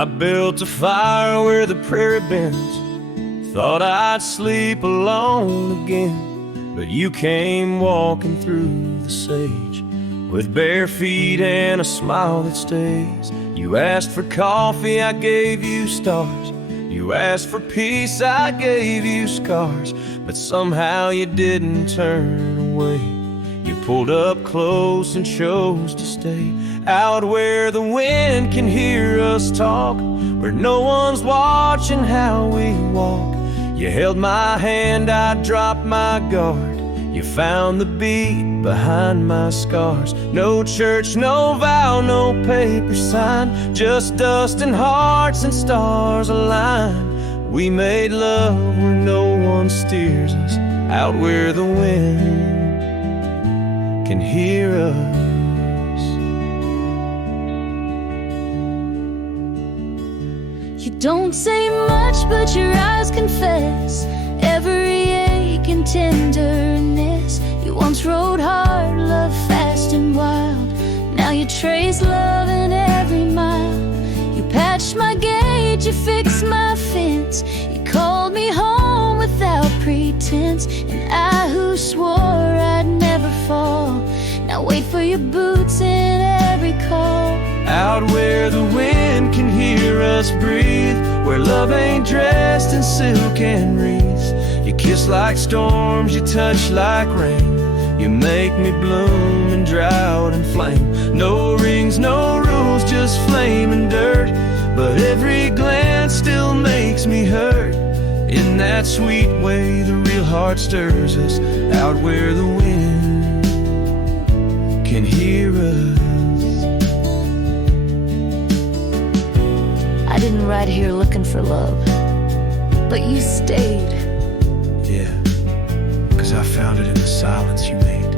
I built a fire where the prairie bends, thought I'd sleep alone again, but you came walking through the sage with bare feet and a smile that stays. You asked for coffee, I gave you stars. You asked for peace, I gave you scars, but somehow you didn't turn away. You pulled up close and chose to stay out where the wind can hear us talk, where no one's watching how we walk. You held my hand, I dropped my guard. You found the beat behind my scars. No church, no vow, no paper sign, just dust and hearts and stars align. We made love where no one steers us, out where the wind can hear us. You don't say much, but your eyes confess every ache and tenderness. You once rode hard, loved fast and wild. Now you trace love in every mile. You patched my gate, you fixed my fence. You called me home without pretense. And I who swore I'd never fall, now wait for your boots in every call. Out where the wind can hear us breathe, where love ain't dressed in silk and wreaths. You kiss like storms, you touch like rain. You make me bloom in drought and flame. No rings, no rules, just flame and dirt, but every glance still makes me hurt. In that sweet way the real heart stirs us, out where the wind can hear us. I didn't ride here looking for love, but you stayed. Yeah, 'cause I found it in the silence you made.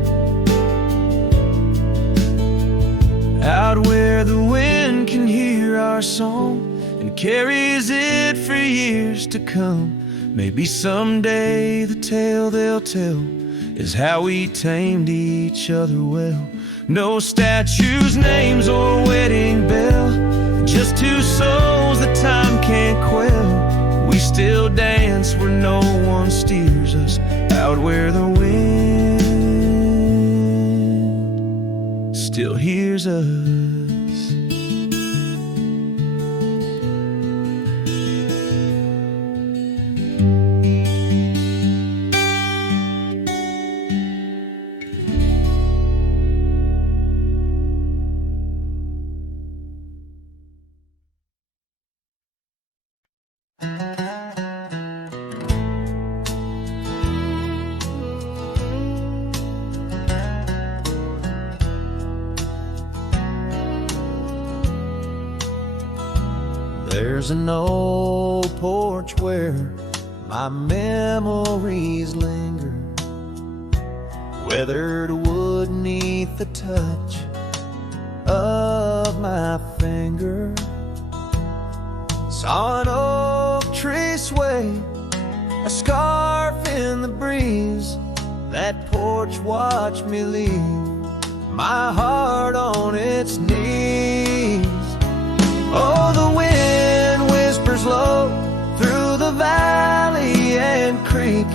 Out where the wind can hear our song and carries it for years to come. Maybe someday the tale they'll tell is how we tamed each other well. No statues, names, or wedding bell, just two souls that time can't quell. We still dance where no one steers us, out where the wind still hears us. There's an old porch where my memories linger, weathered wood neath the touch of my finger. Saw an oak tree sway, a scarf in the breeze. That porch watched me leave, my heart on its knees. Oh, the wind whispers low through the valley and creek,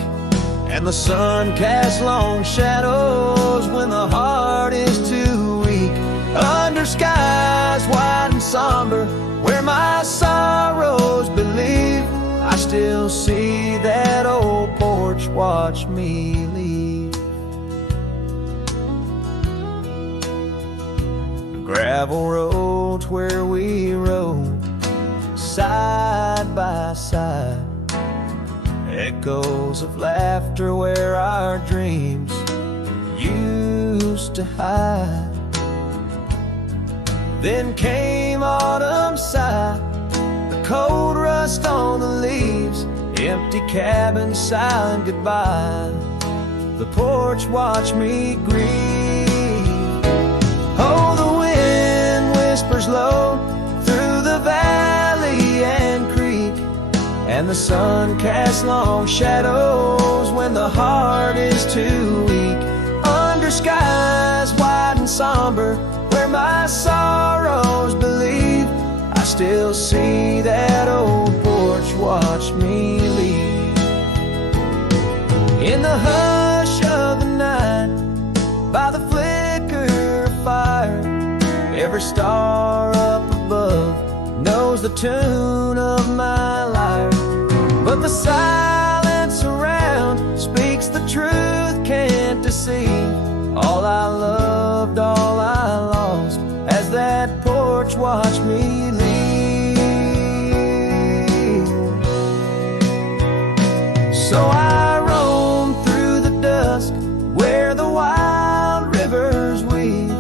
and the sun casts long shadows when the heart is too weak. Under skies wide and somber, where my sorrows believe, I still see that old porch watch me leave. Gravel roads where we rode side by side, echoes of laughter where our dreams used to hide. Then came autumn sigh, the cold rust on the leaves, empty cabin silent goodbye. The porch watched me grieve. Oh, the wind whispers low through the valley and creek, and the sun casts long shadows when the heart is too weak. Under skies wide and somber, where my sorrows believe, I still see that old porch watch me leave. In the hush of the night, by the flicker of fire, every star up above knows the tune of my lyre. But the silence around speaks the truth, can't deceive. All I loved, all I lost, as that porch watched me leave. So I roam through the dusk where the wild rivers weave,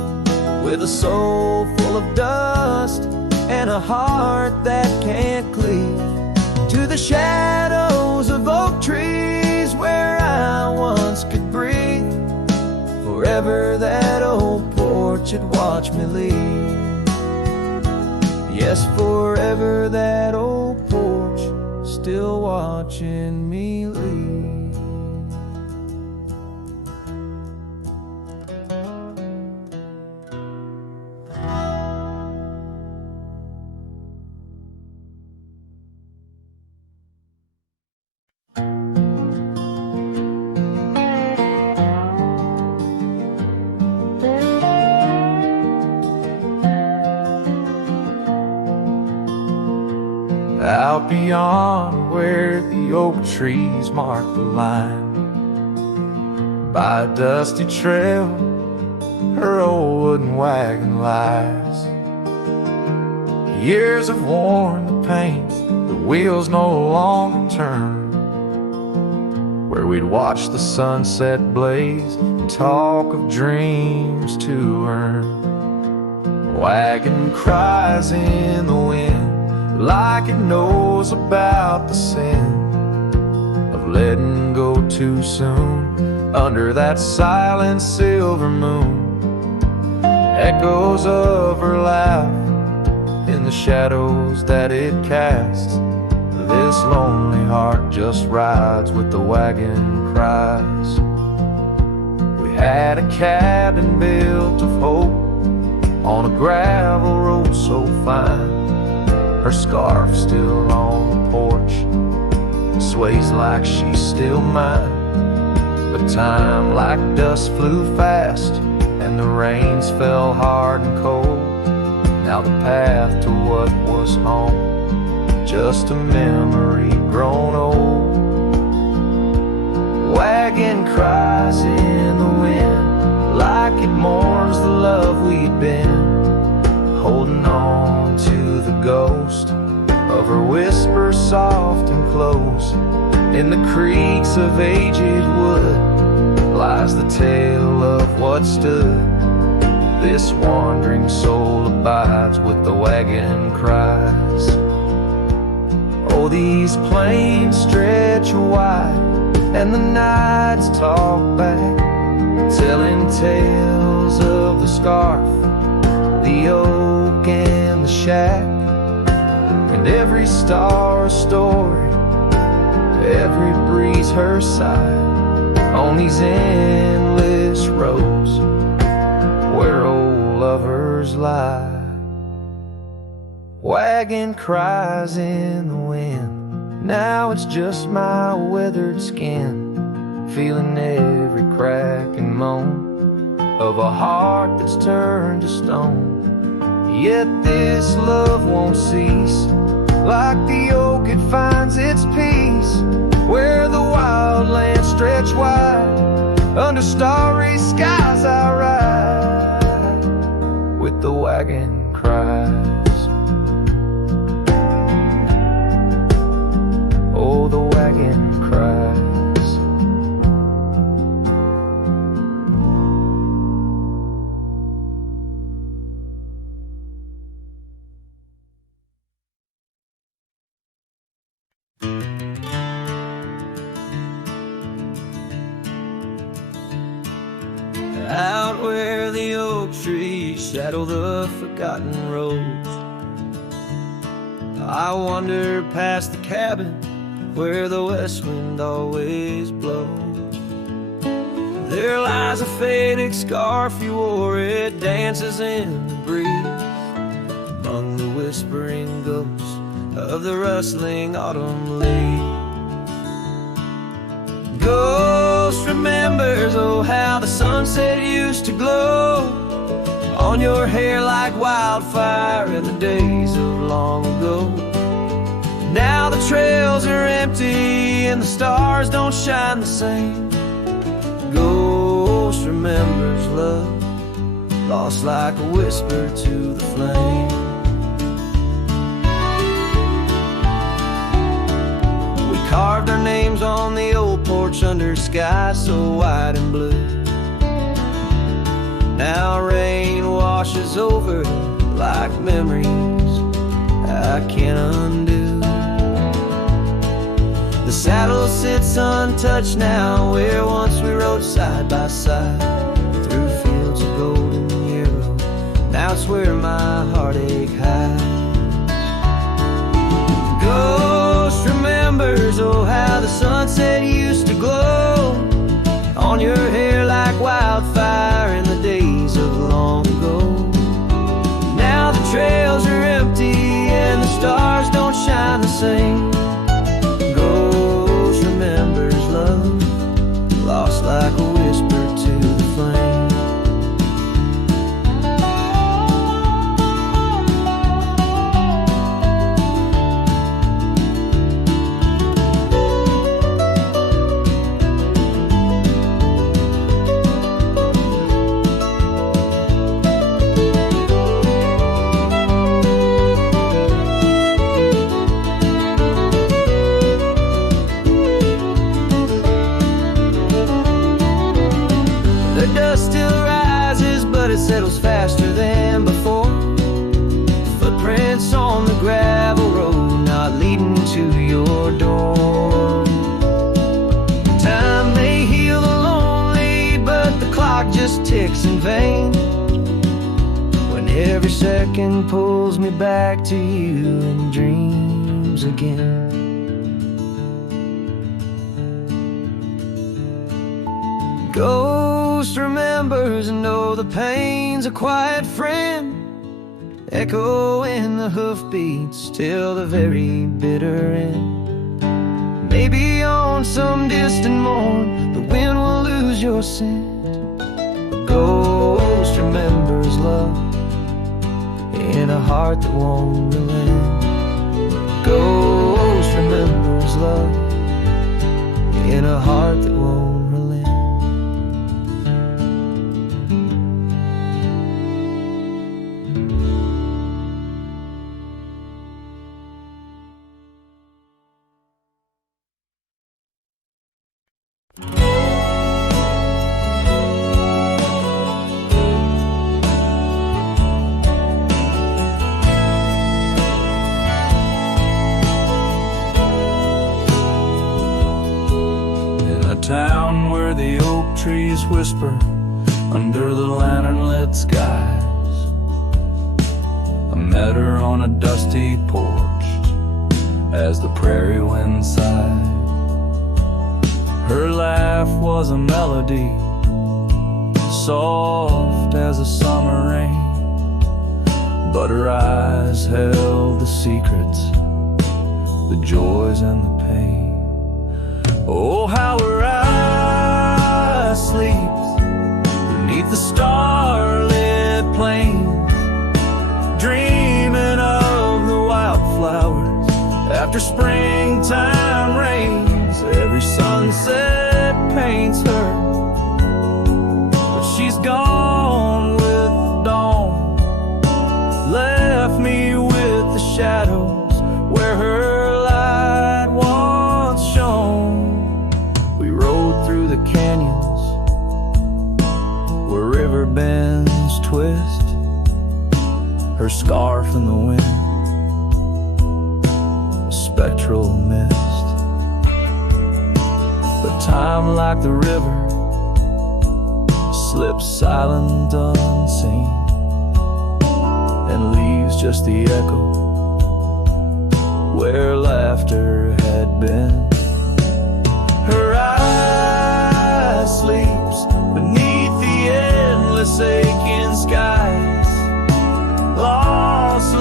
with a soul full of dust and a heart that can't cleave, to the shadows of oak trees where I once could breathe. Forever that old porch had watched me leave. Yes, forever that old porch still watching me leave. Out beyond where the oak trees mark the line, by a dusty trail her old wooden wagon lies. Years have worn the paint, the wheels no longer turn, where we'd watch the sunset blaze and talk of dreams to earn. The wagon cries in the wind like it knows about the sin of letting go too soon under that silent silver moon. Echoes of her laugh in the shadows that it casts. This lonely heart just rides with the wagon cries. We had a cabin built of hope on a gravel road so fine. Her scarf still on the porch sways like she's still mine. But time like dust flew fast, and the rains fell hard and cold. Now the path to what was home, just a memory grown old. Wagon cries in the wind like it mourns the love we'd been, holding on to the ghost of her whisper soft and close. In the creaks of aged wood lies the tale of what stood. This wandering soul abides with the wagon cries. Oh, these plains stretch wide and the nights talk back, telling tales of the scarf, the oak and the shack, and every star a story, every breeze her sigh, on these endless roads where old lovers lie. Wagon cries in the wind, now it's just my weathered skin, feeling every crack and moan of a heart that's turned to stone. Yet this love won't cease, like the oak it finds its peace, where the wild lands stretch wide, under starry skies I ride, with the wagon cries. Oh, the wagon cries. Out where the oak trees shadow the forgotten roads, I wander past the cabin where the west wind always blows. There lies a faded scarf you wore, it dances in the breeze, among the whispering ghosts of the rustling autumn leaves. Ghost remembers, oh, how the sunset used to glow on your hair like wildfire in the days of long ago. Now the trails are empty and the stars don't shine the same. Ghost remembers love, lost like a whisper to the flame. We carved our names on the old porch under sky so white and blue. Now rain washes over like memories I can't undo. The saddle sits untouched now where once we rode side by side through fields of golden yarrow. Now it's where my heartache hides. Ghost remembers, oh, how the sunset used to glow on your hair like wildfire in the days of long ago. Now the trails are empty and the stars don't shine the same. Ghost remembers love, lost like a whisper to the flame. Settles faster than before. Footprints on the gravel road, not leading to your door. Time may heal the lonely, but the clock just ticks in vain. When every second pulls me back to you in dreams again. Ghost remembers, and oh, the pain's a quiet friend, echo in the hoofbeats till the very bitter end. Maybe on some distant morn the wind will lose your scent. Ghost remembers love in a heart that won't relent. Ghost remembers love in a heart that won't relent. Town where the oak trees whisper under the lantern-lit skies. I met her on a dusty porch as the prairie wind sighed. Her laugh was a melody, soft as a summer rain, but her eyes held the secrets, the joys and the pain. Oh, how her eyes sleeps beneath the starlit plains, dreaming of the wildflowers after springtime rains. Every sunset paints her, but she's gone with the dawn, left me with the shadows where her light once shone. The canyons where river bends twist, her scarf in the wind, a spectral mist. But time, like the river, slips silent unseen and leaves just the echo where laughter had been. Her eyes sleeps beneath the endless aching skies, lost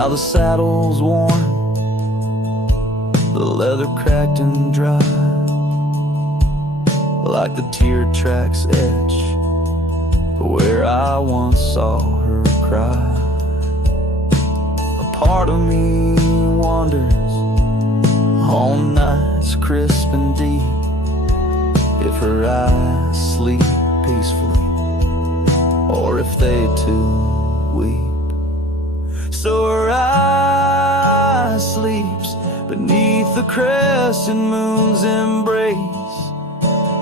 Now the saddle's worn, the leather cracked and dry, like the tear tracks etch where I once saw her cry. A part of me wanders on nights crisp and deep, if her eyes sleep peacefully, or if they too weep. So her eye sleeps beneath the crescent moon's embrace.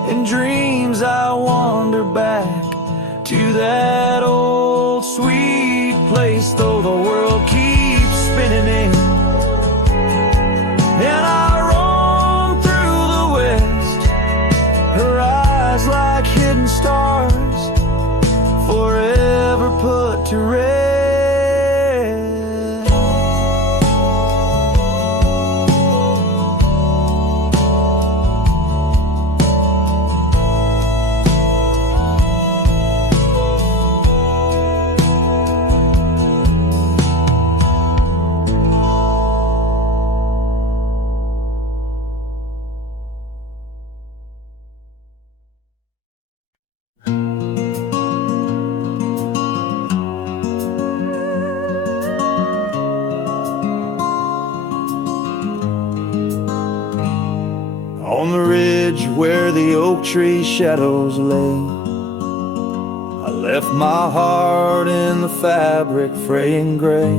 In dreams I wander back to that old sweet place, though the world keeps spinning in, and I roam through the west. Her eyes like hidden stars, forever put to rest. On the ridge where the oak tree shadows lay, I left my heart in the fabric fraying gray.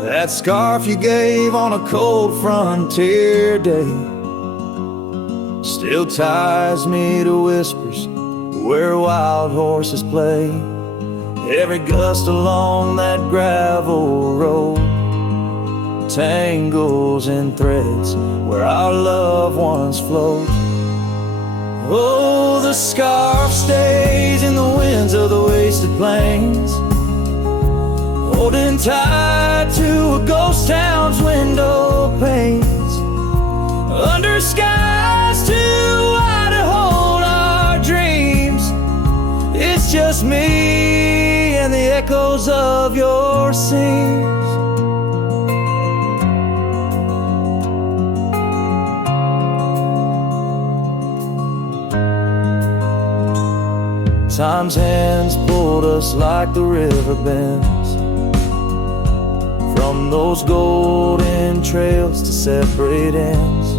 That scarf you gave on a cold frontier day still ties me to whispers where wild horses play. Every gust along that gravel road tangles in threads where our love once flowed. Oh, the scarf stays in the winds of the wasted plains, holding tight to a ghost town's window panes, under skies too wide to hold our dreams. It's just me and the echoes of your scenes. Time's hands pulled us like the river bends, from those golden trails to separate ends.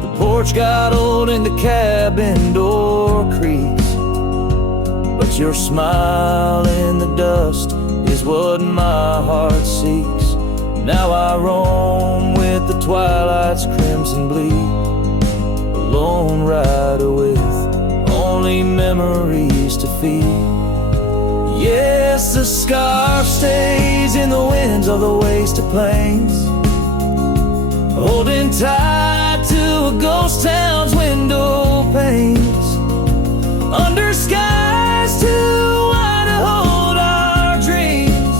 The porch got old and the cabin door creaks, but your smile in the dust is what my heart seeks. Now I roam with the twilight's crimson bleed, a lone rider with only memories to feed. Yes, the scarf stays in the winds of the wasted plains, holding tight to a ghost town's window panes, under skies too wide to hold our dreams.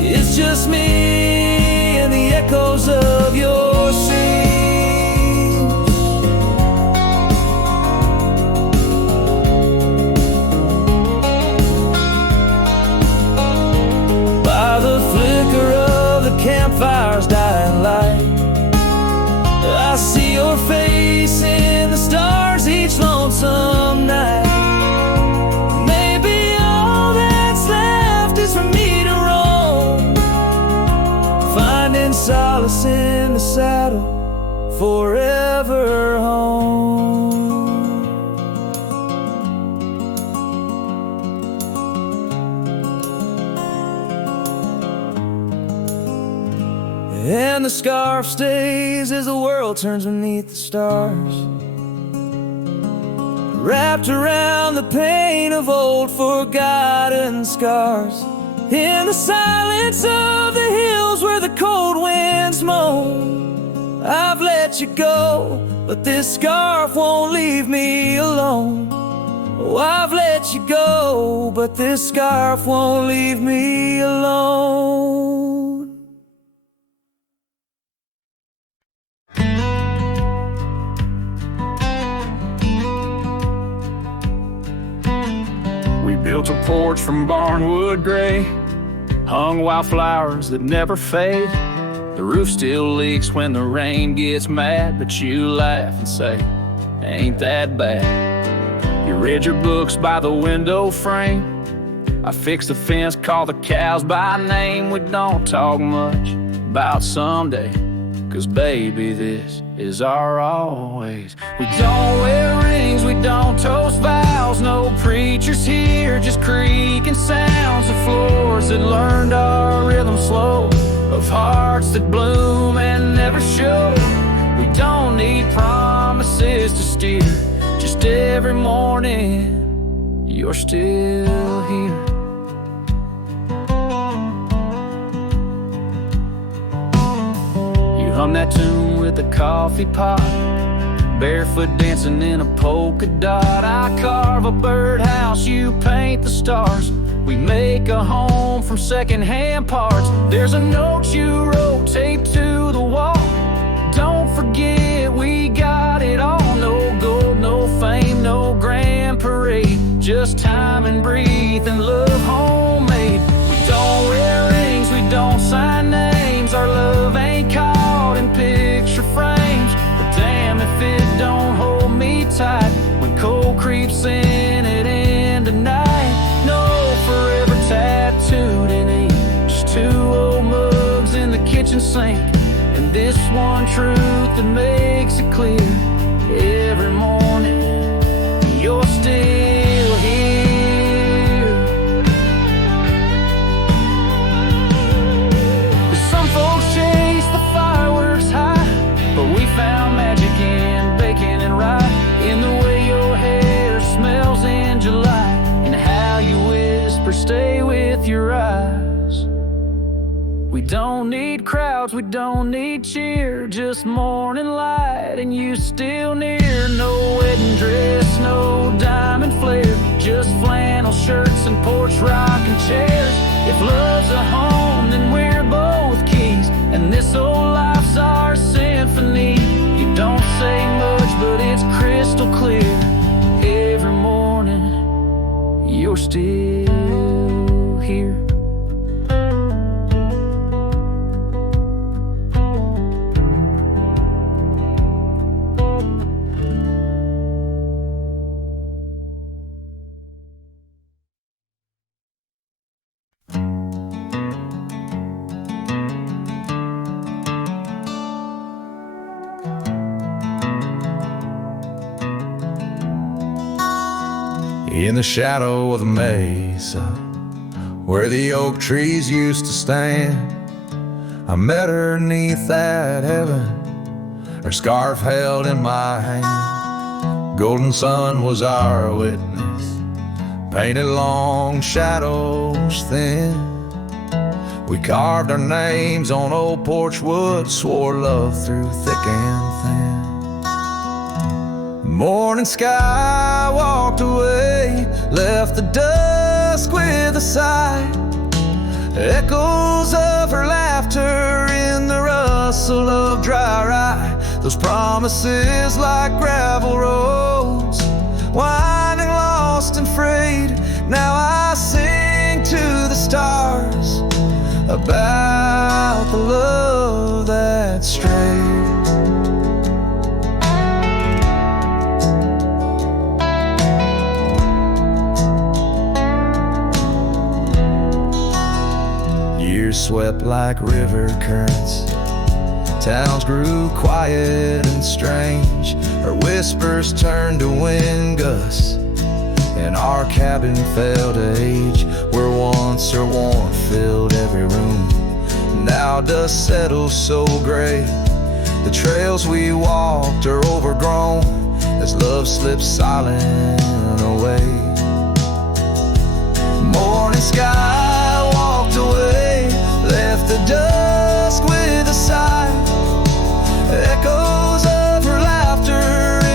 It's just me and the echoes of your scenes. By the flicker of the campfire's dying light, I see your face in the stars each lonesome night. Maybe all that's left is for me to roam, finding solace in the saddle, forever home. And the scarf stays as the world turns beneath the stars, wrapped around the pain of old forgotten scars. In the silence of the hills where the cold winds moan, I've let you go, but this scarf won't leave me alone. Oh, I've let you go, but this scarf won't leave me alone. Built a porch from barnwood gray, hung wildflowers that never fade. The roof still leaks when the rain gets mad, but you laugh and say, ain't that bad. You read your books by the window frame. I fixed the fence, call the cows by name. We don't talk much about someday, 'cause baby, this is our always. We don't wear rings, we don't toast vows. No preachers here, just creaking sounds of floors that learned our rhythm slow, of hearts that bloom and never show. We don't need promises to steer, just every morning you're still here. You hum that tune with a coffee pot, barefoot dancing in a polka dot. I carve a birdhouse, you paint the stars. We make a home from secondhand parts. There's a note you wrote taped to the wall. Don't forget we got it all. No gold, no fame, no grand parade, just time and breathe and love homemade. We don't wear rings, we don't sign names. Our love ain't caught in picture frames, but damn if it don't hold me tight when cold creeps in at end of night. No forever tattooed in ink, just two old mugs in the kitchen sink, and this one truth that makes it clear every morning you're still here. Some folks chase the fireworks high, but we found magic in bacon and rye, in the way your hair smells in July, and how you whisper stay with your eyes. We don't need crowds, we don't need cheer, just morning light and you still near. No wedding dress, no diamond flare, just flannel shirts and porch rocking chairs. If love's a home, then we're both keys, and this old life's our symphony. You don't say much, but it's crystal clear. Every morning, you're still here. In the shadow of the mesa, where the oak trees used to stand, I met her 'neath that heaven, her scarf held in my hand. Golden sun was our witness, painted long shadows thin. We carved our names on old porch wood, swore love through thick and thin. Morning sky walked away, left the dusk with a sigh. Echoes of her laughter in the rustle of dry rye. Those promises like gravel roads, winding lost and frayed. Now I sing to the stars about the love that strayed. Years swept like river currents, towns grew quiet and strange. Her whispers turned to wind gusts, and our cabin fell to age. Where once her warmth filled every room, now dust settles so gray. The trails we walked are overgrown as love slips silent away. Morning sky walked away, left the dusk with a sigh. Echoes of her laughter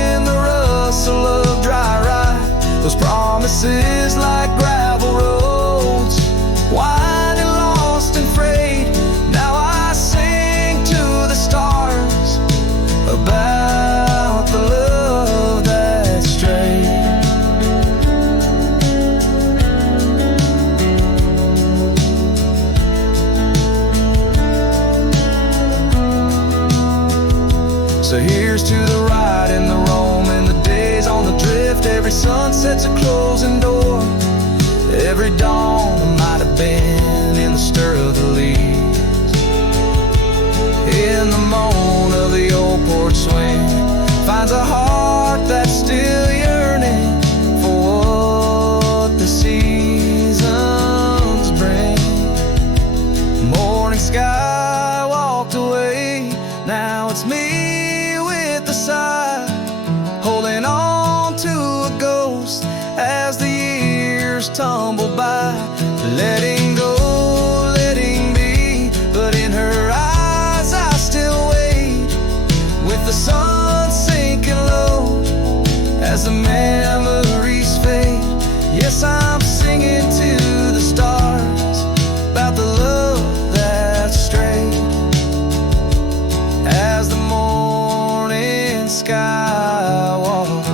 in the rustle of dry rye. Those promises like gravel roads, winding lost and frayed. Now I sing to the stars about the love that strayed. So here's to the ride and the roam and the days on the drift. Every sunset's a closing door. Every dawn might have been in the stir of the leaves. In the moan of the old porch swing finds a heart that's still yearning for what the seasons bring. Morning sky walked away, now it's me with the sigh, holding on to a ghost as the years tumble by. Letting go, letting be, but in her eyes I still wait, with the sun sinking low as the memories fade. Yes, I'm singing to the stars about the love that strayed, as the morning sky walked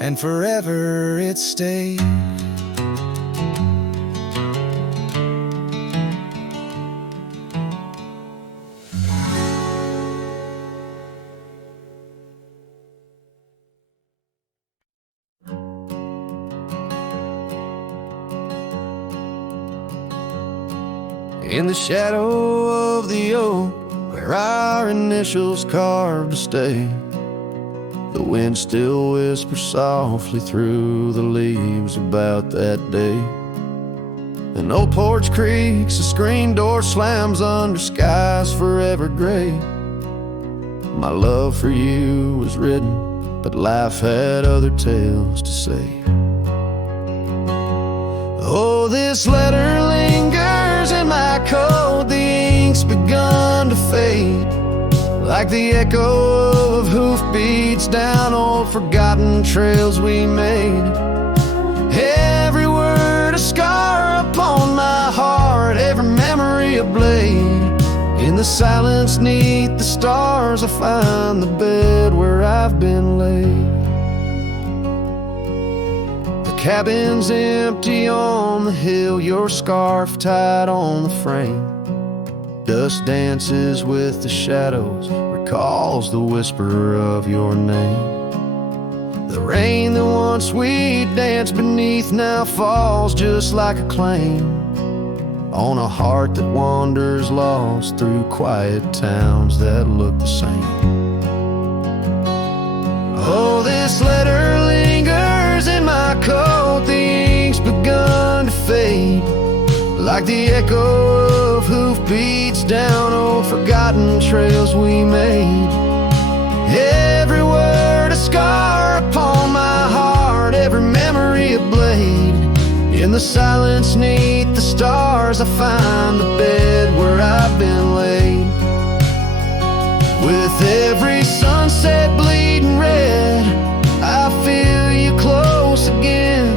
and forever it stayed. In the shadow of the oak, where our initials carved to stay, the wind still whispers softly through the leaves about that day. An old porch creaks, a screen door slams under skies forever gray. My love for you was written, but life had other tales to say. Oh, this letter lingers in my coat, the ink's begun to fade, like the echo of hoofbeats down old forgotten trails we made. Every word a scar upon my heart, every memory a blade. In the silence neath the stars I find the bed where I've been laid. The cabin's empty on the hill, your scarf tied on the frame. Dust dances with the shadows, recalls the whisper of your name. The rain that once we danced beneath now falls just like a claim on a heart that wanders lost through quiet towns that look the same. Oh, this letter lingers in my coat, the ink's begun to fade, like the echo of hoofbeats down old forgotten trails we made. Every word a scar upon my heart, every memory a blade. In the silence neath the stars I find the bed where I've been laid. With every sunset bleeding red, I feel you close again.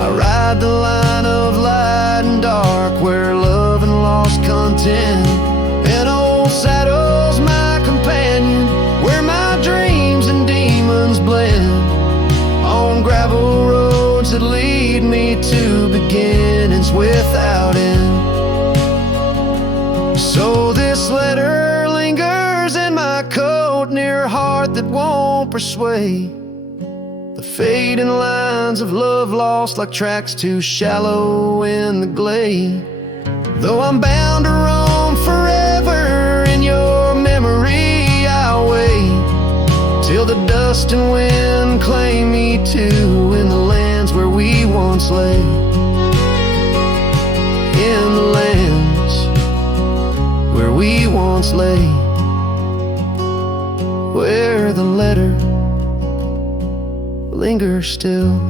I ride the line of light and dark where love and lost content. An old saddle's my companion, where my dreams and demons blend, on gravel roads that lead me to beginnings without end. So this letter lingers in my coat, near a heart that won't persuade. The fading lines of love lost like tracks too shallow in the glade. Though I'm bound to roam forever in your memory, I'll wait till the dust and wind claim me too, in the lands where we once lay. In the lands where we once lay, where the letter lingers still.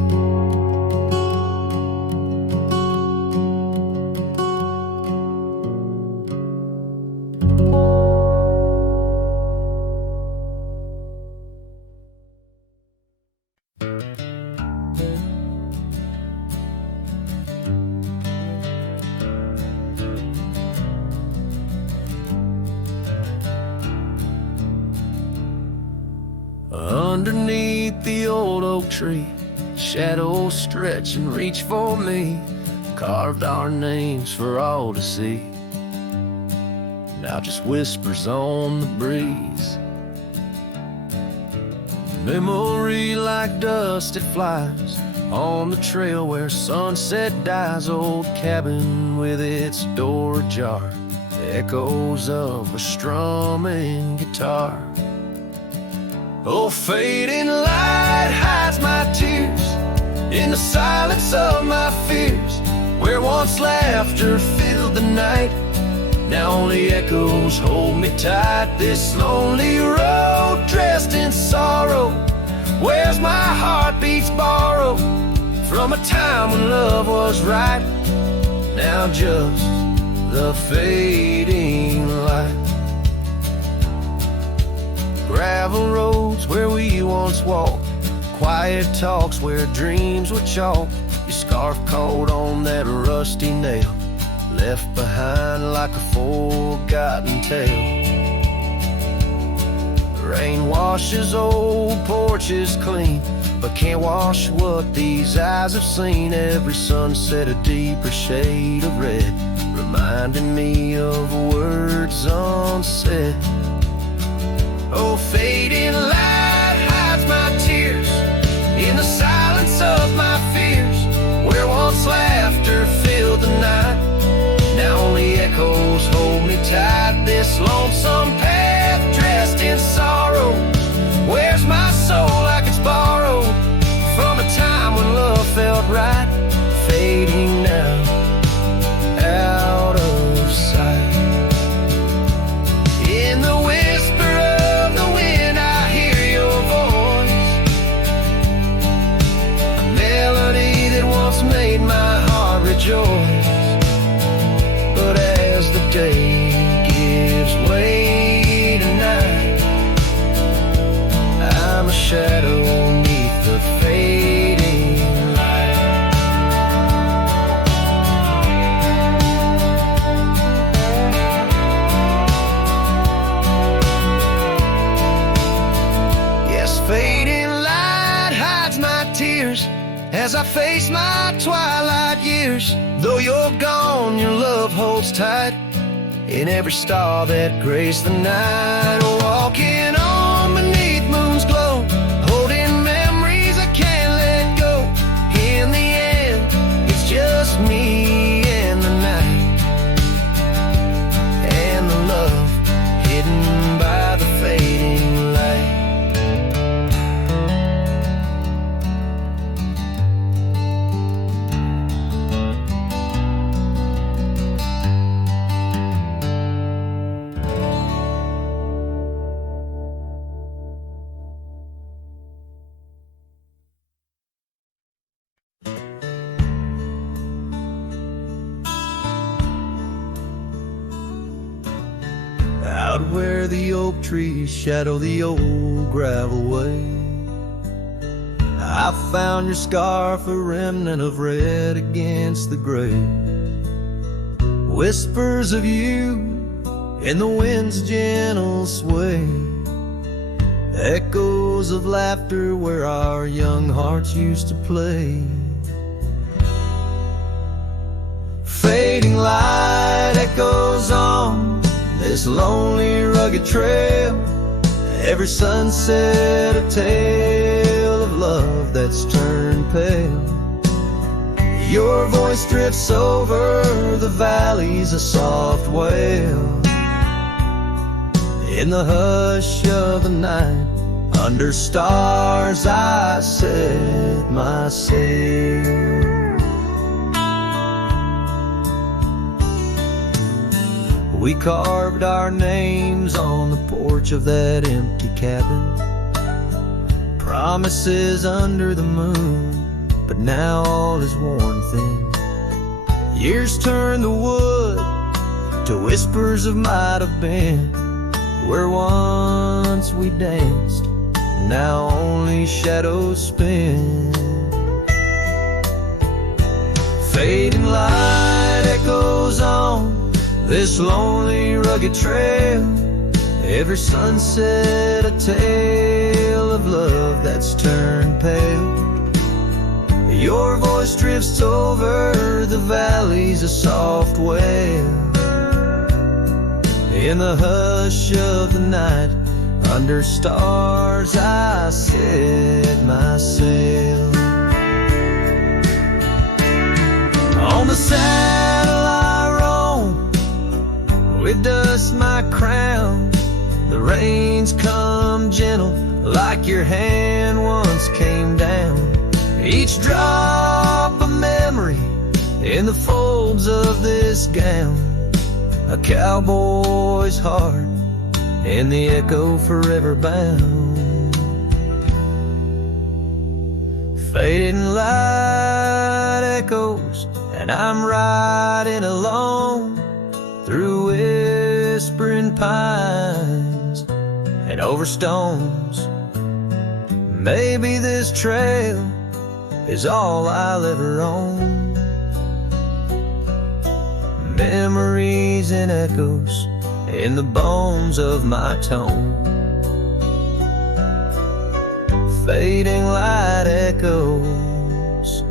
Underneath the old oak tree, shadows stretch and reach for me, carved our names for all to see. Now just whispers on the breeze, Memory like dust, it flies on the trail where sunset dies. Old cabin with its door ajar, echoes of a strumming guitar. Oh, fading light hides my tears in the silence of my fears. Where once laughter filled the night, now only echoes hold me tight. This lonely road dressed in sorrow, where's my heartbeats borrowed from a time when love was right. Now just the fading light. Gravel roads where we once walked, quiet talks where dreams were chalked. Your scarf caught on that rusty nail, left behind like a forgotten tale. Rain washes old porches clean, but can't wash what these eyes have seen. Every sunset a deeper shade of red, reminding me of words unsaid. Oh, fading light hides my tears in the silence of my fears. Where once laughter filled the night, now only echoes hold me tight. This lonesome path dressed in sorrow, where's my soul like it's borrowed from a time when love felt right. Fading now, out of sight. In the whisper of the wind I hear your voice, a melody that once made my heart rejoice. But as the day gives way to night, I'm a shadow beneath the fading light. Yes, fading light hides my tears as I face my twilight years. Though you're gone, your love holds tight in every star that graced the night. Walking on beneath moon's glow, holding memories I can't let go. In the end, it's just me and the night, and the love hidden by the fading light. Out where the oak trees shadow the old gravel way, I found your scarf, a remnant of red against the gray. Whispers of you in the wind's gentle sway, echoes of laughter where our young hearts used to play. Fading light echoes on this lonely rugged trail, every sunset a tale of love that's turned pale. Your voice drifts over the valleys, a soft wail. In the hush of the night, under stars I set my sail. We carved our names on the porch of that empty cabin, promises under the moon, but now all is worn thin. Years turn the wood to whispers of might have been, where once we danced, now only shadows spin. Fading light echoes on this lonely rugged trail, every sunset a tale of love that's turned pale. Your voice drifts over the valleys, a soft wail. In the hush of the night, Under stars I set my sail. On the saddle I roam, with dust my crown. The reins come gentle, like your hand once came down. Each drop a memory in the folds of this gown. A cowboy's heart and the echo forever bound. Fading light echoes, and I'm riding alone through whispering pines and over stones. Maybe this trail is all I'll ever own. Memories and echoes in the bones of my tone. Fading light echoes,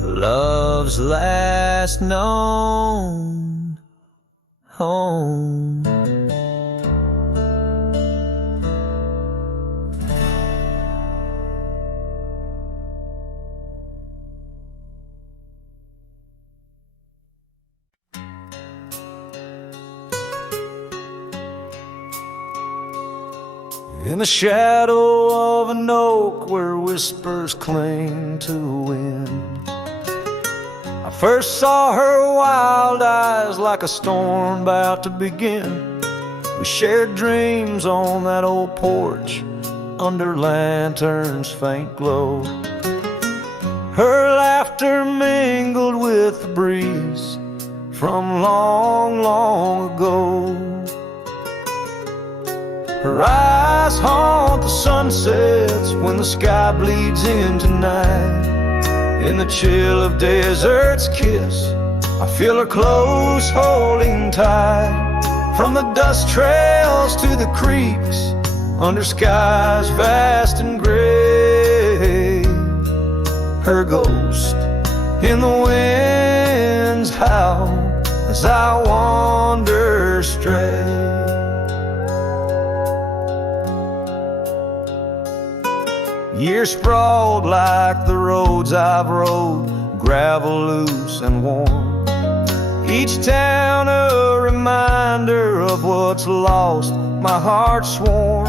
love's last known home. In the shadow of an oak where whispers cling to the wind, I first saw her wild eyes like a storm about to begin. We shared dreams on that old porch under lanterns' faint glow. Her laughter mingled with the breeze from long, long ago. Her eyes haunt the sunsets when the sky bleeds into night. In the chill of desert's kiss, I feel her close holding tight. From the dust trails to the creeks, under skies vast and gray, her ghost in the winds howl as I wander stray. Years sprawled like the roads I've rode, gravel loose and warm. Each town a reminder of what's lost, my heart sworn.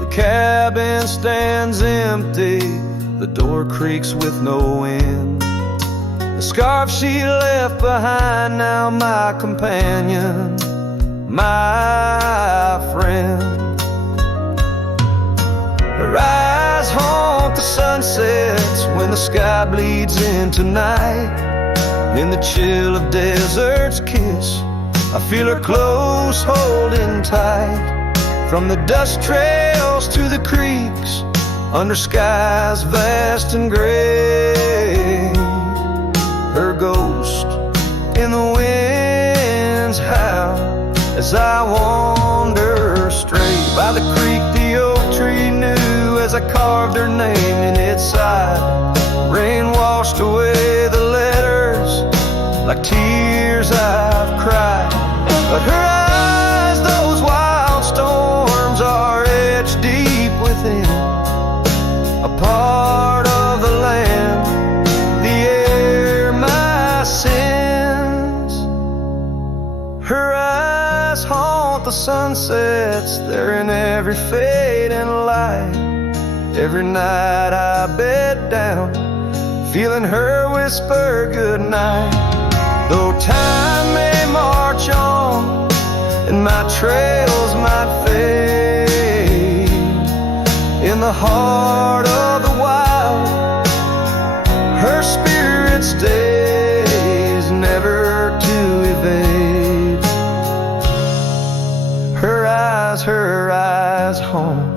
The cabin stands empty, the door creaks with no end. The scarf she left behind, now my companion, my friend. Her eyes haunt the sunsets when the sky bleeds into night. In the chill of desert's kiss, I feel her close holding tight. From the dust trails to the creeks, under skies vast and gray, her ghost in the winds howl as I wander straight. By the creek the oak tree knew as I carved her name in its side. Rain washed away the letters like tears I've cried. But her eyes, those wild storms, are etched deep within, a part of the land, the air, my sins. Her eyes haunt the sunsets, they're in every fading light. Every night I bed down, feeling her whisper goodnight. Though time may march on and my trails might fade, in the heart of the wild, her spirit stays, never to evade. Her eyes home.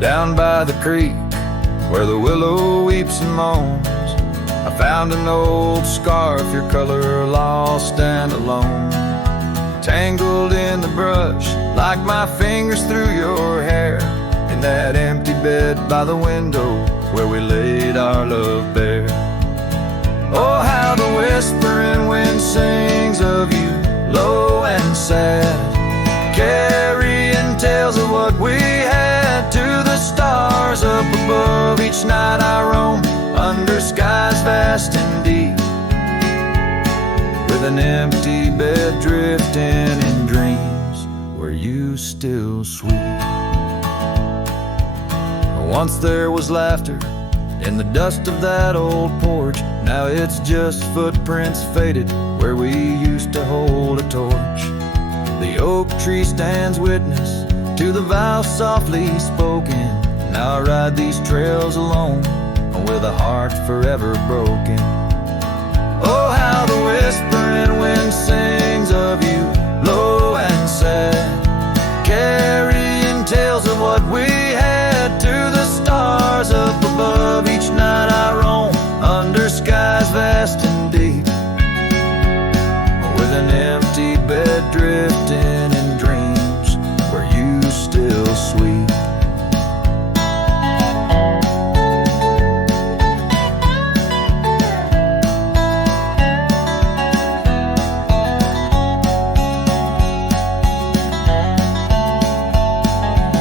Down by the creek, where the willow weeps and moans. I found an old scarf, your color lost and alone, tangled in the brush like my fingers through your hair, in that empty bed by the window where we laid our love bare. Oh, how the whispering wind sings of you, low and sad, carrying tales of what we had to the stars up above. Each night I roam under skies vast and deep, with an empty bed drifting in dreams where you still sweep. Once there was laughter in the dust of that old porch. Now it's just footprints faded where we used to hold a torch. The oak tree stands witness to the vow softly spoken. Now I ride these trails alone with a heart forever broken. Oh, how the whispering wind sings of you, low and sad, carrying tales of what we had to the stars up above. Each night I roam under skies vast and deep, with an empty bed drifting in dreams where you still sweep.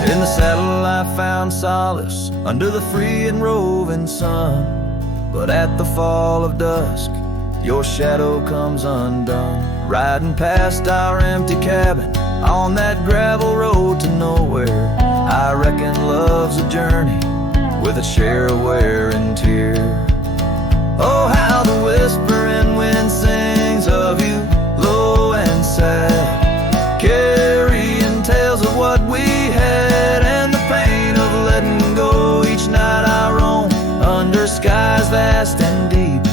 In the saddle I found solace under the free and roving sun, but at the fall of dusk your shadow comes undone. Riding past our empty cabin on that gravel road to nowhere, I reckon love's a journey with a share of wear and tear. Oh, how the whispering wind sings of you, low and sad, carrying tales of what we had and the pain of letting go. Each night I roam under skies vast and deep,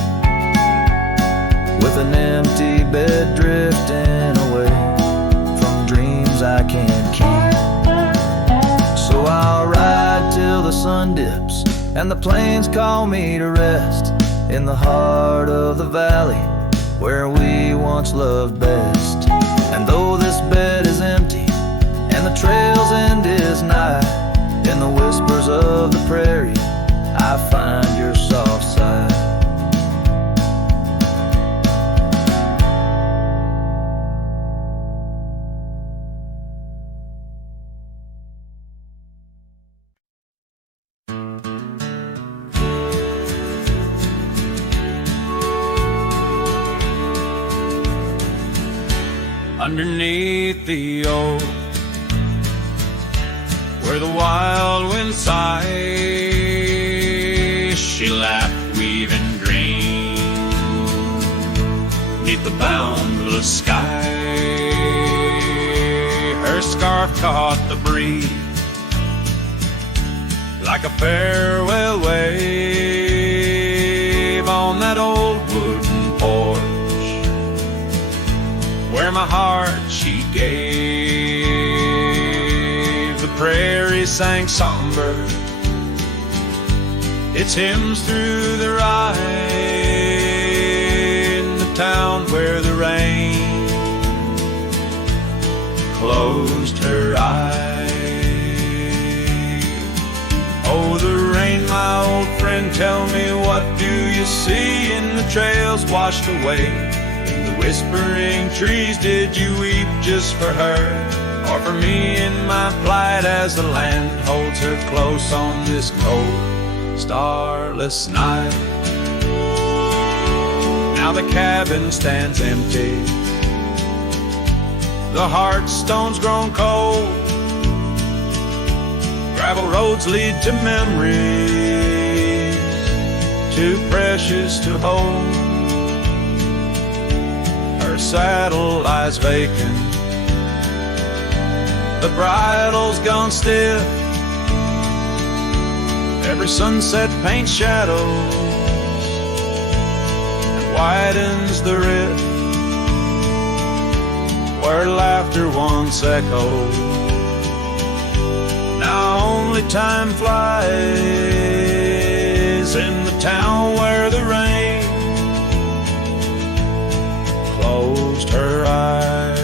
with an empty bed drifting away from dreams I can't keep. So I'll ride till the sun dips and the plains call me to rest, in the heart of the valley where we once loved best. And though this bed is empty and the trail's end is nigh, in the whispers of the prairie I find your soft side. Underneath the oak, where the wild wind sighs, she laughed, weaving green neath the boundless sky. Her scarf caught the breeze like a farewell wave on that old wooden porch, where my heart she gave. The prairie sang songbird its hymns through the rye, in the town where the rain closed her eyes. Oh, the rain, my old friend, tell me, what do you see in the trails washed away? Whispering trees, did you weep just for her, or for me in my plight, as the land holds her close on this cold, starless night? Now the cabin stands empty, the hearthstone's grown cold, gravel roads lead to memories too precious to hold. Her saddle lies vacant, the bridle's gone stiff, every sunset paints shadows and widens the rift where laughter once echoed. Now only time flies town where the rain closed her eyes.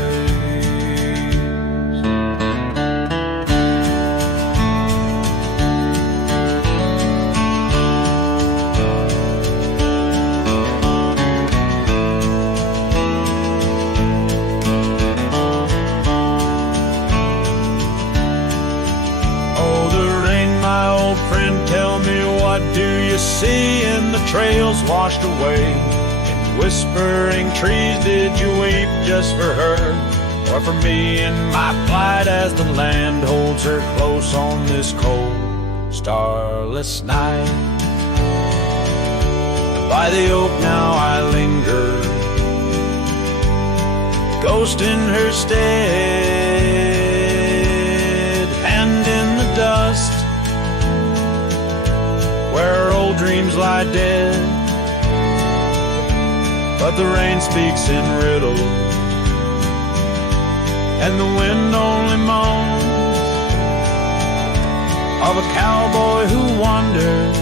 Oh, the rain, my old friend, tell me, what do you see in the trails washed away? In whispering trees, did you weep just for her, or for me in my plight as the land holds her close on this cold, starless night? By the oak now I linger, ghost in her stead, and in the dust where old dreams lie dead. But the rain speaks in riddles, and the wind only moans of a cowboy who wanders,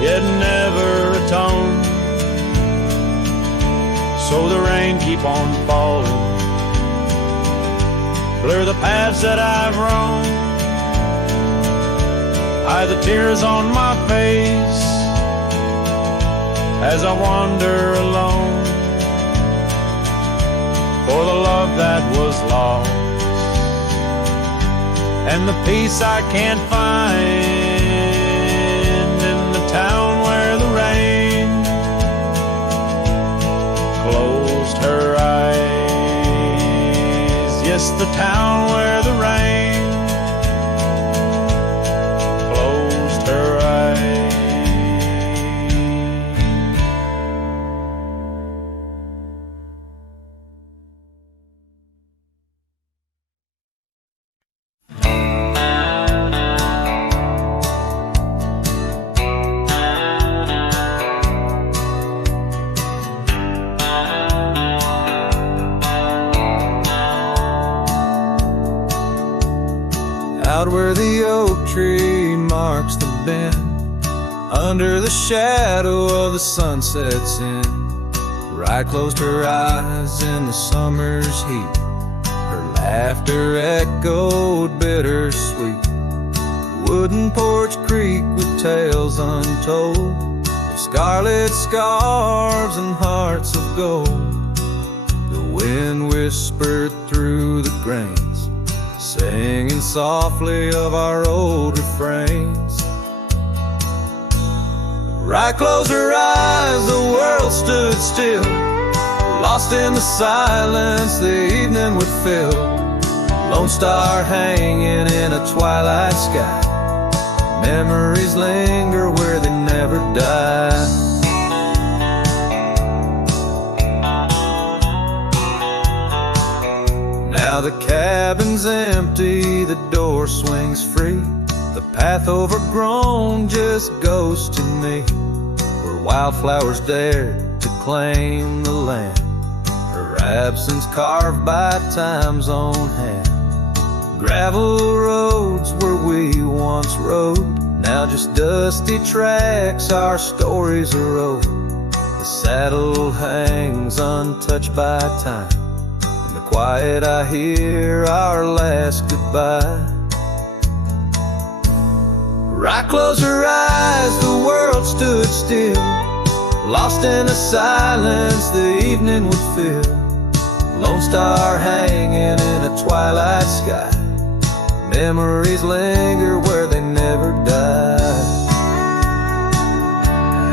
yet never atones. So the rain keep on falling, blur the paths that I've roamed, hide the tears on my face as I wander alone for the love that was lost and the peace I can't find in the town where the rain closed her eyes. Yes, the town where the rain closed her eyes. Out where the oak tree marks the bend, under the shadow of the sunset's in, Bryan closed her eyes in the summer's heat. Her laughter echoed bittersweet. Wooden Porch Creek with tales untold, of scarlet scarves and hearts of gold. The wind whispered through the grains, singing softly of our old refrains. Bryan closed her eyes, the world stood still, lost in the silence the evening would fill. Lone star hanging in a twilight sky, memories linger where they never die. Now the cabin's empty, the door swings free, the path overgrown just goes to me, where wildflowers dared to claim the land, her absence carved by time's own hand. Gravel roads where we once rode, now just dusty tracks, our stories are old. The saddle hangs untouched by time, in the quiet I hear our last goodbye. Bryan closed her eyes, the world stood still, lost in the silence the evening would fill. Lone star hanging in a twilight sky, memories linger where they never die.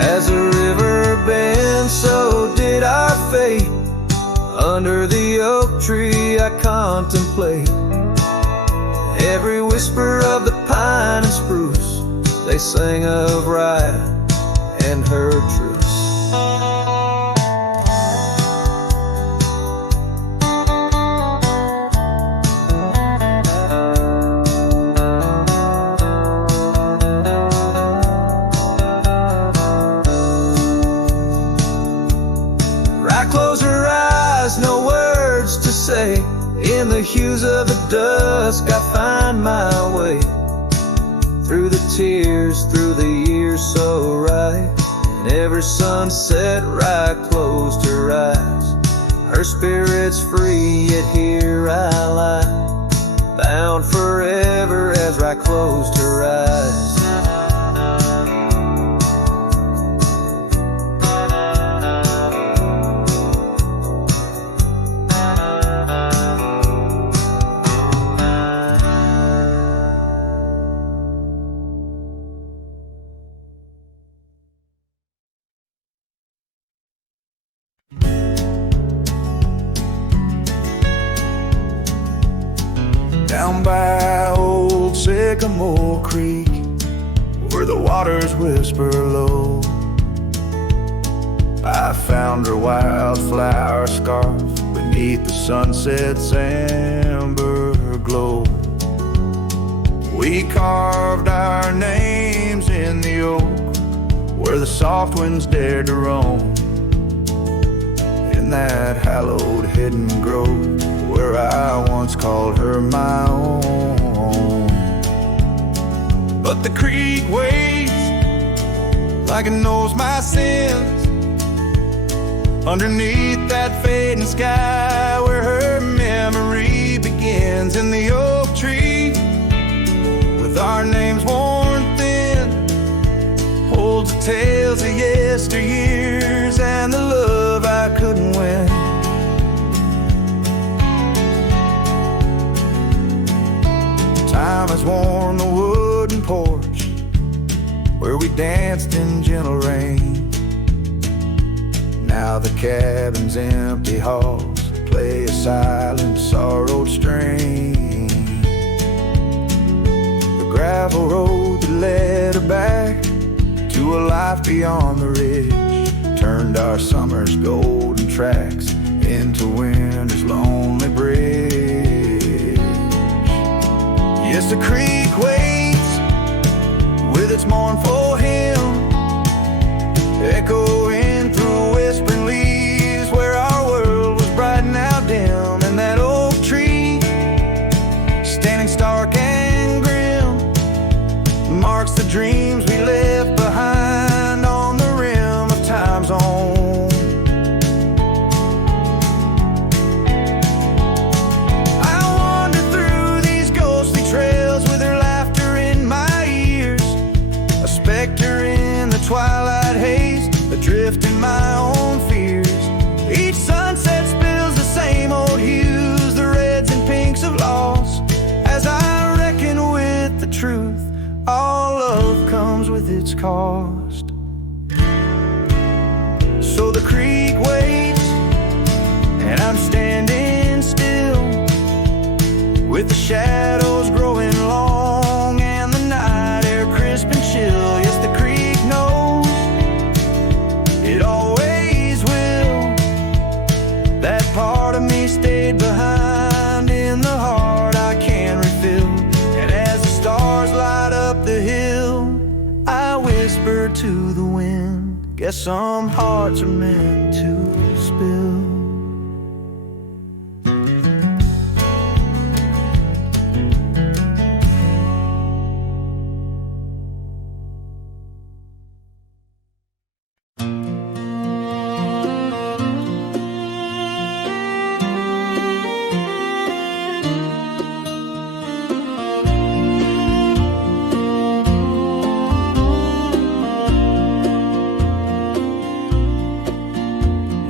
As the river bends, so did our fate. Under the oak tree I contemplate every whisper of the pine and spruce. They sing of Bryan and her truce. No words to say, in the hues of the dusk I find my way, through the tears, through the years so right, and every sunset right closed her eyes. Her spirit's free, yet here I lie, bound forever as right closed her eyes. Down by old Sycamore Creek, where the waters whisper low, I found her wildflower scarf beneath the sunset's amber glow. We carved our names in the oak, where the soft winds dared to roam, in that hallowed hidden grove where I once called her my own. But the creek waits like it knows my sins, underneath that fading sky where her memory begins. In the oak tree, with our names worn thin, holds the tales of yesteryears and the love I couldn't win. Time has worn the wooden porch where we danced in gentle rain. Now the cabin's empty halls play a silent, sorrowed strain. The gravel road that led her back to a life beyond the ridge turned our summer's golden tracks into winter's lonely bridge. Yes, the creek waits with its mournful hymn, echoing through whispering leaves where our world was bright and now dim. And that oak tree, standing stark and grim, marks the dreams we left behind on the rim of time's own. Twilight haze, adrift in my own fears. Each sunset spills the same old hues, the reds and pinks of loss. As I reckon with the truth, all love comes with its cost. So the creek waits, and I'm standing still, with the shadows growing long and the night air crisp and chill. Yes, the creek knows, it always will. That part of me stayed behind in the heart I can refill. And as the stars light up the hill, I whisper to the wind, guess some hearts are meant to spill.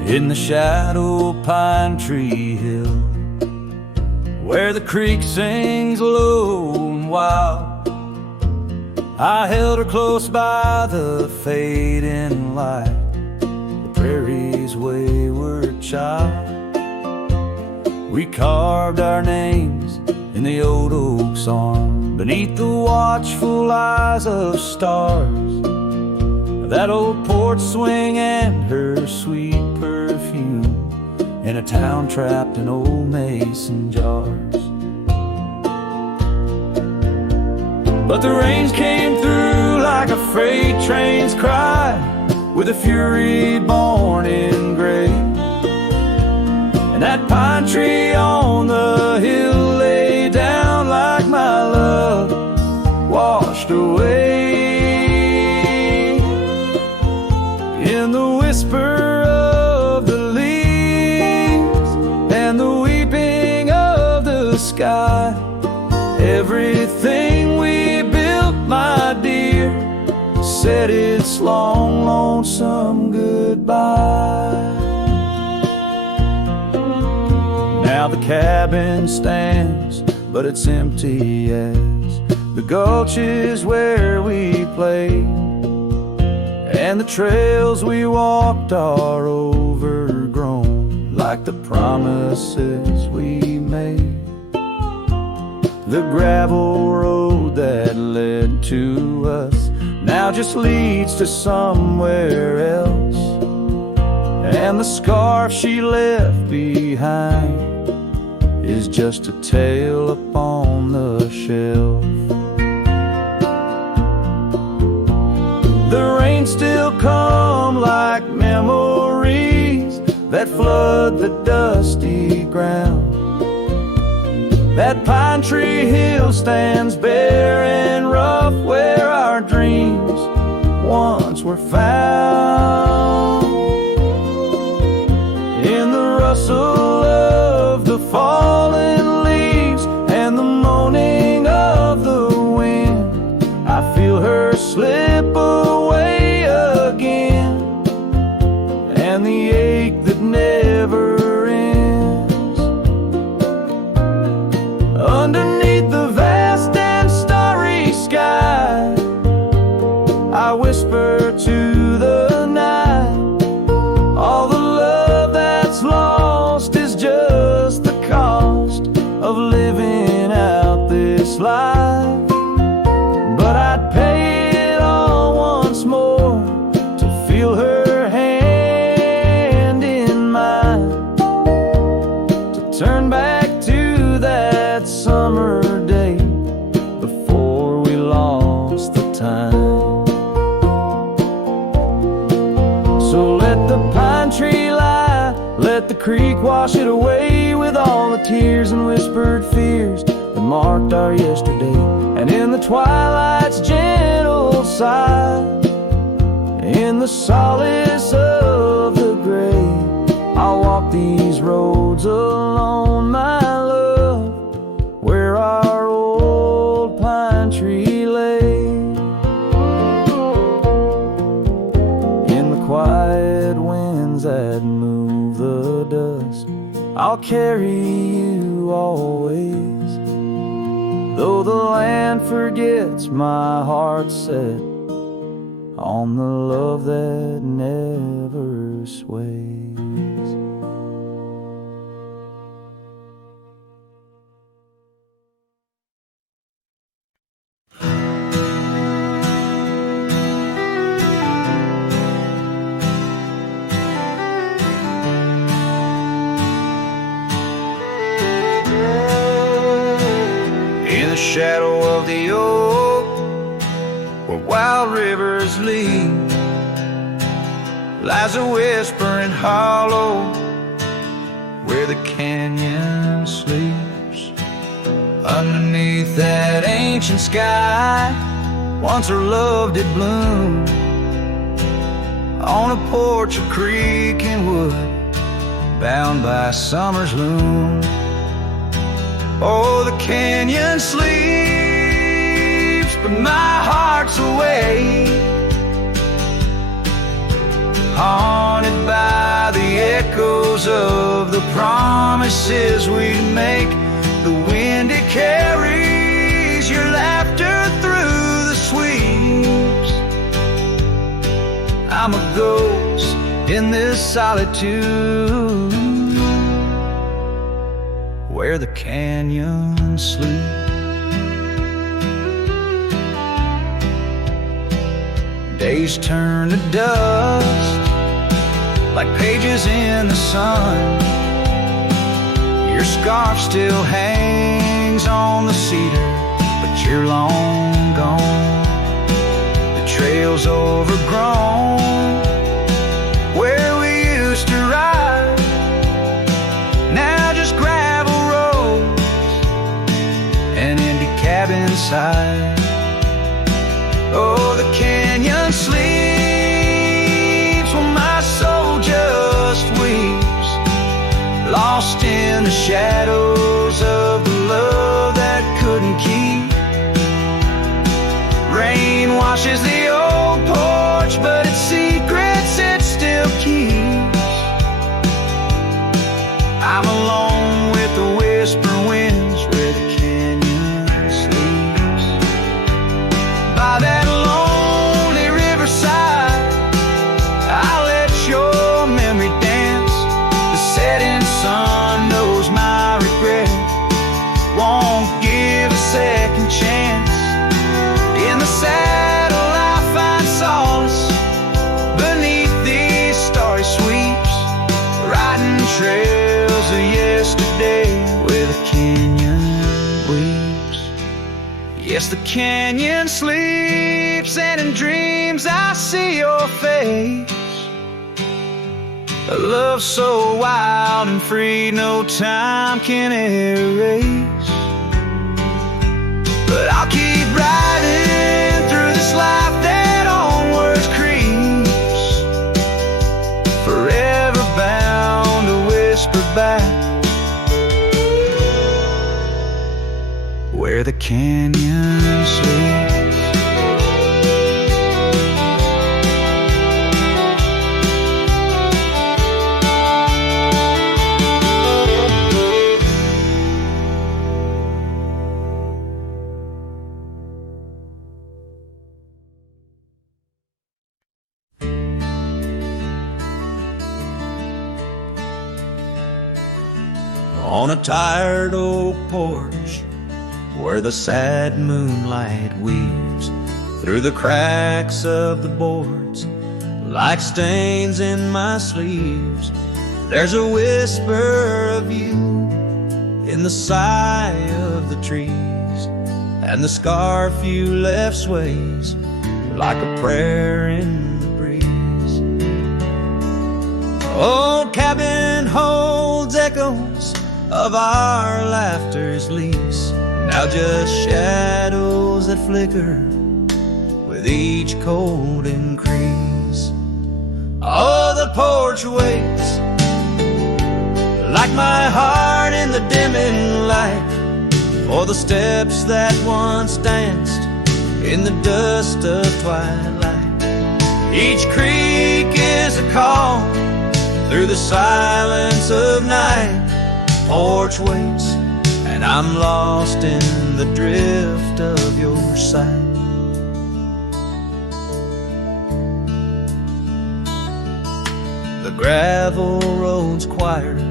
In the shadow of Pine Tree Hill, where the creek sings low and wild, I held her close by the fading light, the prairie's wayward child. We carved our names in the old oak's arm, beneath the watchful eyes of stars, that old porch swing and her sweet perfume, in a town trapped in old mason jars. But the rains came through like a freight train's cry, with a fury born in gray. And that pine tree on the hill lay down like my love washed away. Everything we built, my dear, said its long, lonesome goodbye. Now the cabin stands, but it's empty as the gulch is where we played, and the trails we walked are overgrown like the promises we made. The gravel road that led to us now just leads to somewhere else, and the scarf she left behind is just a tale upon the shelf. The rain still come like memories that flood the dusty ground. That pine tree hill stands bare and rough where our dreams once were found. In the rustle of the fallen leaves and the moaning of the wind, I feel her slip away again, and the ache that never ends. Underneath the vast and starry sky, I whisper to the night, all the love that's lost is just the cost of living out this life. But I'd pay it all once more to feel her hand in mine, to turn back to that summer day before we lost the time. So let the pine tree lie, let the creek wash it away with all the tears and whispered fears that marked our yesterday. And in the twilight's gentle sigh, in the solace of the gray, I'll walk these roads alone, my love, where our old pine tree lay. In the quiet winds that move the dust, I'll carry you always. Though the land forgets, my heart set on the love that never sways. In the shadow of the oak, where wild rivers lead, lies a whispering hollow where the canyon sleeps. Underneath that ancient sky, once her love did bloom. On a porch of creek and wood, bound by summer's loom. Oh, the canyon sleeps, but my heart's awake, haunted by the echoes of the promises we'd make. The wind, it carries your laughter through the sweeps. I'm a ghost in this solitude where the canyon sleeps. Days turn to dust like pages in the sun. Your scarf still hangs on the cedar, but you're long gone. The trail's overgrown where we used to ride, now just gravel roads and empty cabin side. Oh, the canyon sleeps when my soul just weeps, lost in the shadows of the love that couldn't keep second chance. In the saddle I find solace beneath these starry sweeps, riding trails of yesterday where the canyon weeps. Yes, the canyon sleeps, and in dreams I see your face. A love so wild and free no time can erase. But I'll keep riding through this life that onwards creeps, forever bound to whisper back where the canyon sleeps. On a tired oak porch where the sad moonlight weaves through the cracks of the boards like stains in my sleeves, there's a whisper of you in the sigh of the trees, and the scarf you left sways like a prayer in the breeze. Old cabin holds echoes of our laughter's lease, now just shadows that flicker with each cold increase. Oh, the porch waits like my heart in the dimming light for the steps that once danced in the dust of twilight. Each creak is a call through the silence of night. Porch waits, and I'm lost in the drift of your sight. The gravel road's quieter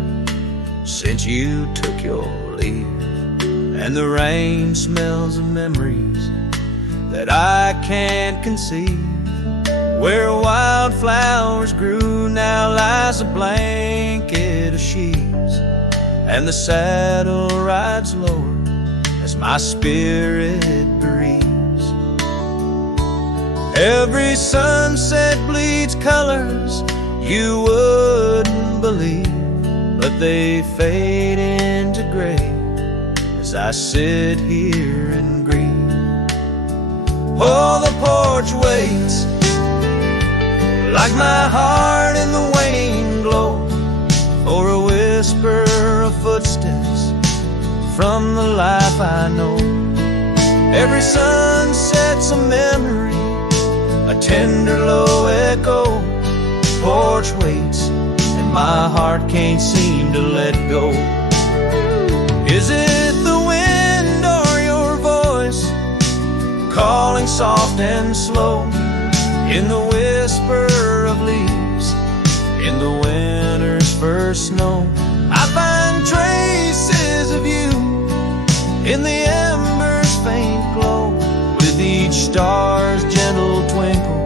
since you took your leave, and the rain smells of memories that I can't conceive. Where wildflowers grew now lies a blanket of sheaves, and the saddle rides lower as my spirit bereaves. Every sunset bleeds colors you wouldn't believe, but they fade into gray as I sit here and grieve. Oh, the porch waits like my heart in the waning glow for a whisper of footsteps from the life I know. Every sunset's a memory, a tender low echo. Porch waits, and my heart can't seem to let go. Is it the wind or your voice calling soft and slow in the whisper of leaves in the winter's first snow? I find traces of you in the embers' faint glow. With each star's gentle twinkle,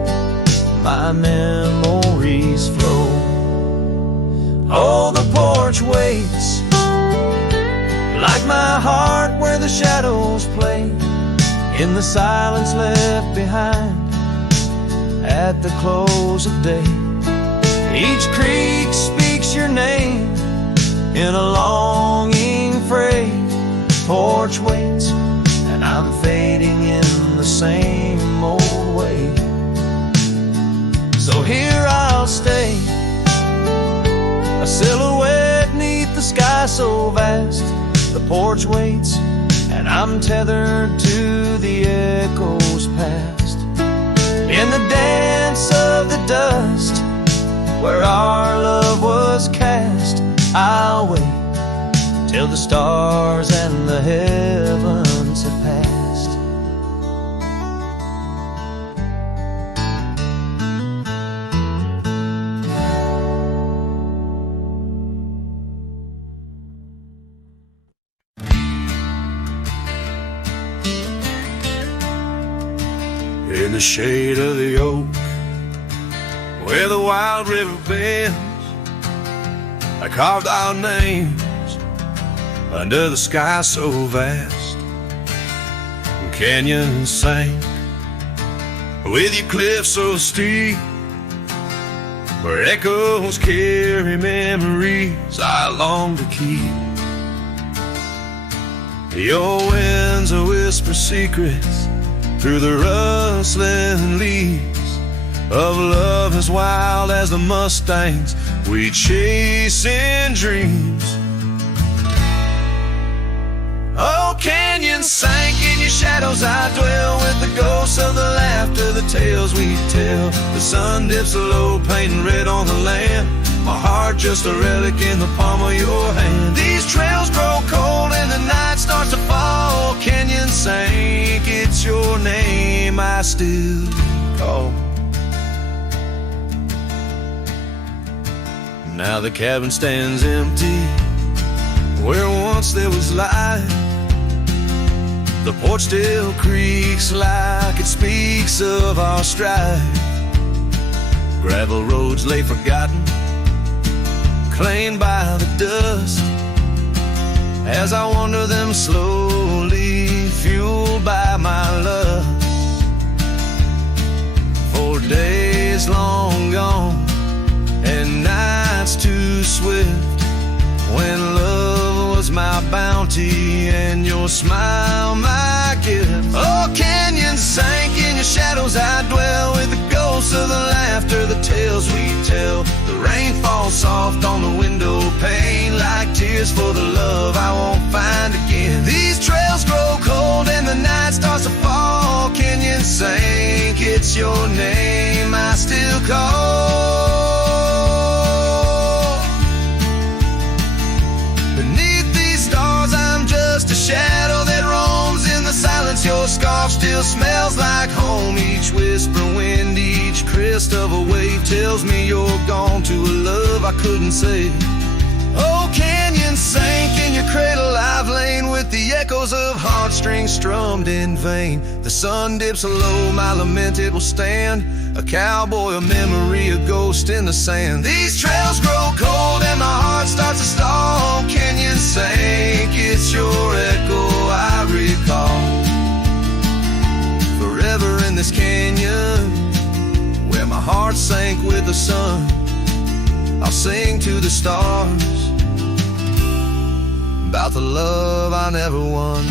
my memories flow. Oh, the porch waits like my heart where the shadows play in the silence left behind at the close of day. Each creek speaks your name in a longing freight. Porch waits, and I'm fading in the same old way. So here I'll stay, a silhouette neath the sky so vast. The porch waits, and I'm tethered to the echoes past. In the dance of the dust where our love was cast, I'll wait till the stars and the heavens have passed. in the shade of the oak, where the wild river bends. I carved our names under the sky so vast. Canyons sank with your cliffs so steep, where echoes carry memories I long to keep. Your winds will whisper secrets through the rustling leaves of love as wild as the mustangs we chase in dreams. Oh, canyons sank in your shadows, I dwell with the ghosts of the laughter, the tales we tell. The sun dips low, painting red on the land, my heart just a relic in the palm of your hand. These trails grow cold and the night starts to fall. Canyon sank, it's your name I still call. Now the cabin stands empty where once there was light. The porch still creaks like it speaks of our strife. Gravel roads lay forgotten, claimed by the dust, as I wander them slowly, fueled by my lust. For days long gone and nights too swift, when love was my bounty and your smile my gift. Oh, canyons sank in your shadows, I dwell with the ghosts of the laughter, the tales we tell. The rain falls soft on the window pane like tears for the love I won't find again. These trails grow cold and the night starts to fall. Canyons sank, it's your name I still call. Just a shadow that roams in the silence. Your scarf still smells like home. Each whisper wind, each crest of a wave tells me you're gone to a love I couldn't save. Oh, canyon sank in your cradle, I've lain with the echoes of heartstrings strummed in vain. The sun dips low, my lament it will stand, a cowboy, a memory, a ghost in the sand. These trails grow cold and my heart starts to stall. Canyon sank, it's your echo I recall. Forever in this canyon, where my heart sank with the sun, I'll sing to the stars about the love I never won.